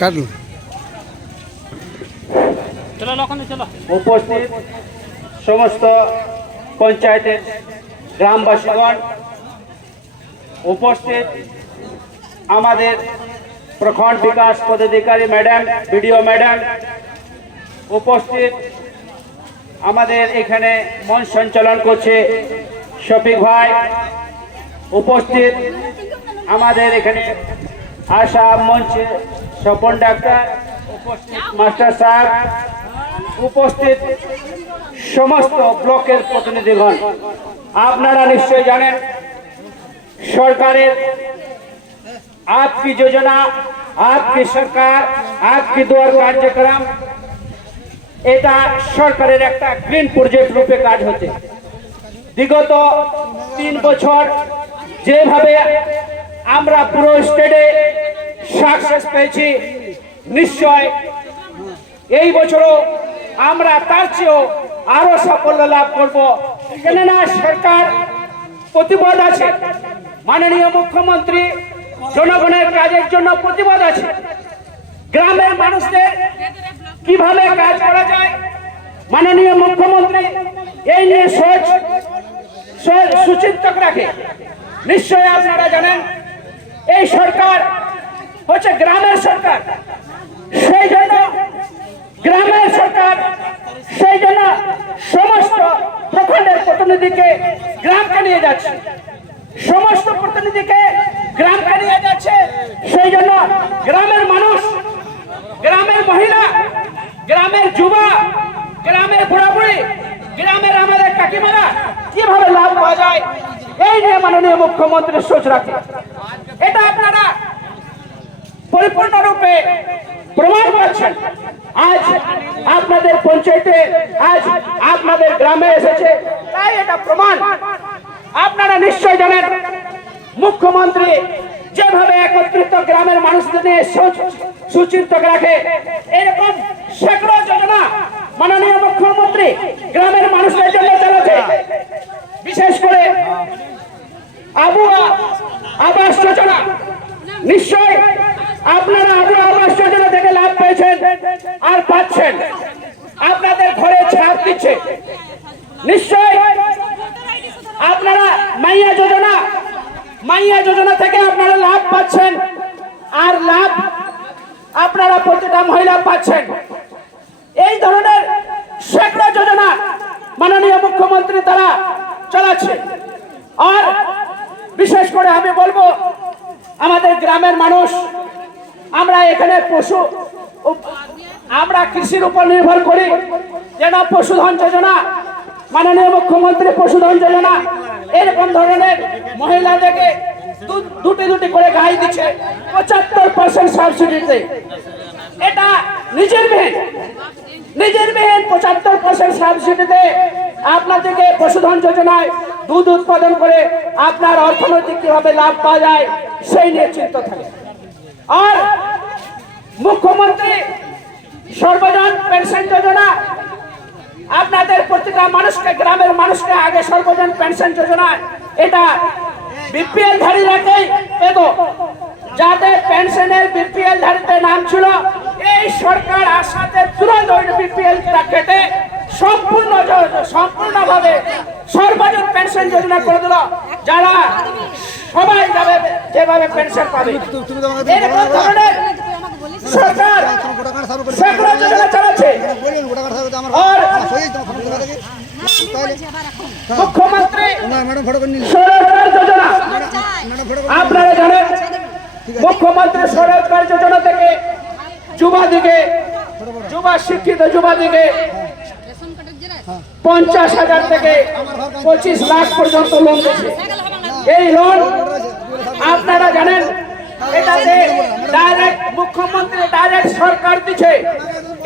কাটুন উপস্থিত সমস্ত পঞ্চায়েতের গ্রামবাসীগণ, উপস্থিত আমাদের প্রখণ্ড বিকাশ পদাধিকারী ম্যাডাম, বিডিও ম্যাডাম, উপস্থিত আমাদের এখানে মঞ্চ সঞ্চালন করছে শফিক ভাই, উপস্থিত আমাদের এখানে আশা মঞ্চে স্বপন ডাক্তার, উপস্থিত মাস্টার সাহেব, উপস্থিত সমস্ত ব্লকের প্রতিনিধিগণ। আপনারা নিশ্চয় জানেন সরকারের आपकी योजना, आपकी सरकार, आपकी दुआर कार्यक्रम এটা সরকারের একটা গ্রিন প্রজেক্ট রূপে কাজ হচ্ছে। বিগত 3 বছর যেভাবে আমরা পুরো স্টেটে সাকসেস পেয়েছি, নিশ্চয় এই বছরও আমরা তার চেয়েও আরো সাফল্য লাভ করব। কেননা সরকার প্রতিবদ্ধ আছে, মাননীয় মুখ্যমন্ত্রী জনগণের কাজের জন্য প্রতিবদ্ধ আছে। গ্রামের মানুষদের কিভাবে কাজ করা যায়, মাননীয় মুখ্যমন্ত্রী এই নিয়ে সুচিন্তক রাখে। নিশ্চয়ই আপনারা জানেন এই সরকার হচ্ছে গ্রামের সরকার, সেই জন্য গ্রামের সরকার, সেই জন্য সমস্ত প্রখণ্ডের প্রতিনিধিকে গ্রামকে নিয়ে যাচ্ছে, সমস্ত প্রতিনিধিকে গ্রামকে নিয়ে যাচ্ছে। সেই জন্য গ্রামের মানুষ, গ্রামের মহিলা, গ্রামের যুবা, গ্রামের বুড়াবুড়ি, গ্রামের আমাদের কাকিমারা কিভাবে লাভ পাওয়া যায় এই নিয়ে মাননীয় মুখ্যমন্ত্রী সোচ রাখে। এটা আপনারা পরিপূর্ণরূপে প্রমাণ পাচ্ছেন। আজ আপনাদের পঞ্চায়েতে, আজ আপনাদের গ্রামে এসেছে, তাই এটা প্রমাণ। আপনারা নিশ্চয় জানেন মুখ্যমন্ত্রী যেভাবে একত্রিত গ্রামের মানুষদের নিয়ে সুচিন্তক রাখে, এরকম সেকড়ো যোজনা মাননীয় মুখ্যমন্ত্রী গ্রামের মানুষদের জন্য চালাচ্ছে। বিশেষ করে আবু আবাস যোজনা, নিশ্চয় আপনারা আবু আবাস যোজনা থেকে লাভ পেয়েছেন আর পাচ্ছেন, আপনাদের ঘরে ছাপ দিচ্ছে। নিশ্চয় আপনারা মাইয়া যোজনা থেকে আপনারা লাভ পাচ্ছেন আর লাভ আপনারা প্রতিটা মহিলা পাচ্ছেন। এই ধরনের সেকড়ো যোজনা মাননীয় মুখ্যমন্ত্রী দ্বারা চালাচ্ছে। আর বিশেষ করে আমি বলবো আমাদের গ্রামের মানুষ, আমরা এখানে আমরা কৃষির উপর নির্ভর করি, যেন পশুধন যোজনা, মাননীয় মুখ্যমন্ত্রী পশুধন যোজনা, এরকম ধরনের মহিলাদেরকে দুটি করে গাই দিচ্ছে 75% সাবসিডিতে। এটা নিজের মেয়ে 75% সাবসিডিতে আপনাদেরকে পশুধন যোজনায় দুধ উৎপাদন করে আপনার অর্থনৈতিক কিভাবে লাভ পাওয়া যায় সেই নিয়ে চিন্তা থাকে। আর মুখ্যমন্ত্রী সর্বজন পেনশন যোজনা, আপনাদের প্রতিটা মানুষকে, গ্রামের মানুষকে আগে সর্বজন পেনশন যোজনা, এটা বিপিএল ধারীরাকেই পেত। যাদের পেনশনের বিপিএল ধারীতে নাম ছিল, এই সরকার আসাতে তুরন্ত বিপিএলটা কেটে সম্পূর্ণভাবে সর্বজন পেনশন যোজনা করে দিল, যারা সবাই যাবে যেভাবে পেনশন পাবে। এরকম ধরনের সরকার সেকড়ো যোজনা চালাচ্ছে। আর মুখ্যমন্ত্রী স্বরোজগার যোজনা, আপনারা জানেন মুখ্যমন্ত্রী স্বরোজগার যোজনা থেকে যুবা শিক্ষিত যুবাদিকে 50,000 থেকে 25 লাখ পর্যন্ত লোন দিচ্ছে। এই লোন আপনারা জানেন এটাতে ডাইরেক্ট মুখ্যমন্ত্রী ডাইরেক্ট সরকার দিচ্ছে।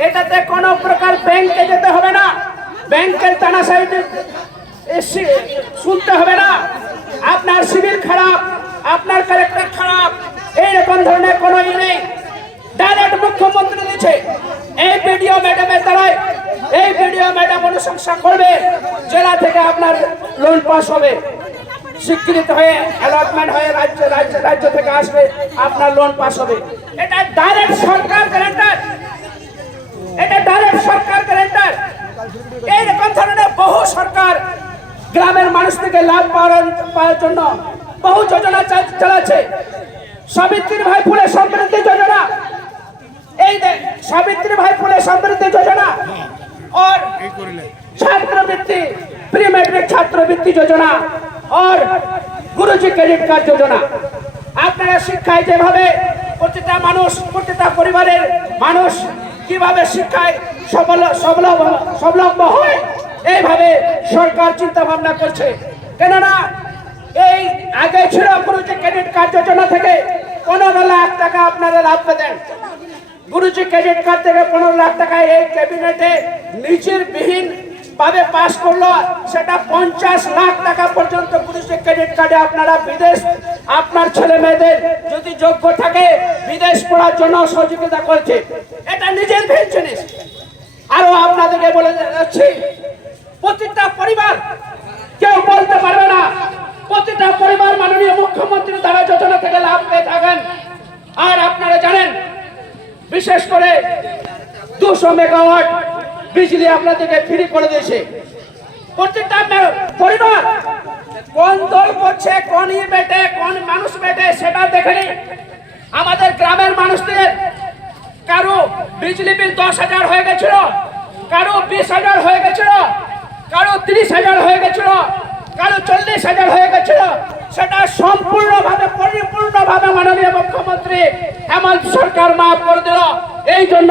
এটাতে কোনো প্রকার ব্যাংকে যেতে হবে না, ব্যাংকের তানাশাই শুনতে হবে না। আপনার সিভিল খারাপ, আপনার ক্যারেক্টার খারাপ, এইরকম ধরনের কোনো ই নেই, ডাইরেক্ট মুখ্যমন্ত্রী দিচ্ছে। এই বিডিও ম্যাডামের দ্বারাই, এই বিডিও ম্যাডাম অনুশংসা করবে, জেলা থেকে আপনার লোন পাস হবে, স্বীকৃত হয়ে অ্যালটমেন্ট হয়ে রাজ্য থেকে আসবে, আপনার লোন পাস হবে। এটা ডাইরেক্ট সরকার গ্যারান্টার, এটা ডাইরেক্ট সরকার গ্যারান্টার। এইরকম ধরনের বহু সরকার গ্রামের মানুষ থেকে লাভ পাওয়ার জন্য বহু যোজনা চালাচ্ছে। সাবিত্রী ভাই ফুলে সমৃদ্ধি যোজনা, এই সাবিত্রী ভাই ফুলে সমৃদ্ধি যোজনা और छात्रवृत्ति प्री मैट्रिक छात्रवृत्ति योजना और गुरुजी क्रेडिट कार्ड योजना। আপনারা শিক্ষায় যেভাবে প্রতিটা মানুষ প্রতিটা পরিবারের মানুষ কিভাবে শিক্ষায় স্বাবলম্বী হয় এইভাবে সরকার চিন্তা ভাবনা করছে। কেননা এই আগে ছিল গুরুজি ক্রেডিট কার্ড যোজনা থেকে 15 লাখ টাকা আপনারা লাভ পেতেন। গুরুজি ক্রেডিট কার্ড থেকে 15 লাখ টাকা এই ক্যাবিনেটে নিচের বিহীন ভাবে পাস করলো, সেটা 50 লাখ টাকা পর্যন্ত গুরুজি ক্রেডিট কার্ডে আপনারা বিদেশ আপনার ছেলে মেয়েদের যদি যোগ্য থাকে বিদেশ পড়ার জন্য সহযোগিতা করছে। এটা নিজের ভিন্ন জিনিস। আরো আপনাদেরকে বলে যাচ্ছি, প্রতিটা পরিবার কেউ বলতে পারবে না প্রতিটা পরিবার মাননীয় মুখ্যমন্ত্রী দ্বারা যোজনা থেকে লাভ পেয়ে থাকেন। আর আপনারা জানেন বিশেষ করে 200 মেগাওয়াট বিজলি আপনাদেরকে ফ্রি করে দিয়েছে। প্রত্যেকটা পরিবার কোন দল করছে, কোন বেটে কোন মানুষ বেটে সেটা দেখেনি। আমাদের গ্রামের মানুষদের কারো বিজলি বিল 10,000 হয়ে গেছিল, কারো 20,000 হয়ে গেছিল, কারো 30,000 হয়ে গেছিল, কারো 40,000 হয়ে গেছিল। সেটা সম্পূর্ণভাবে পরিপূর্ণভাবে মাননীয় মুখ্যমন্ত্রী হেমন্ত সরকার মাফ করে দিল। এই জন্য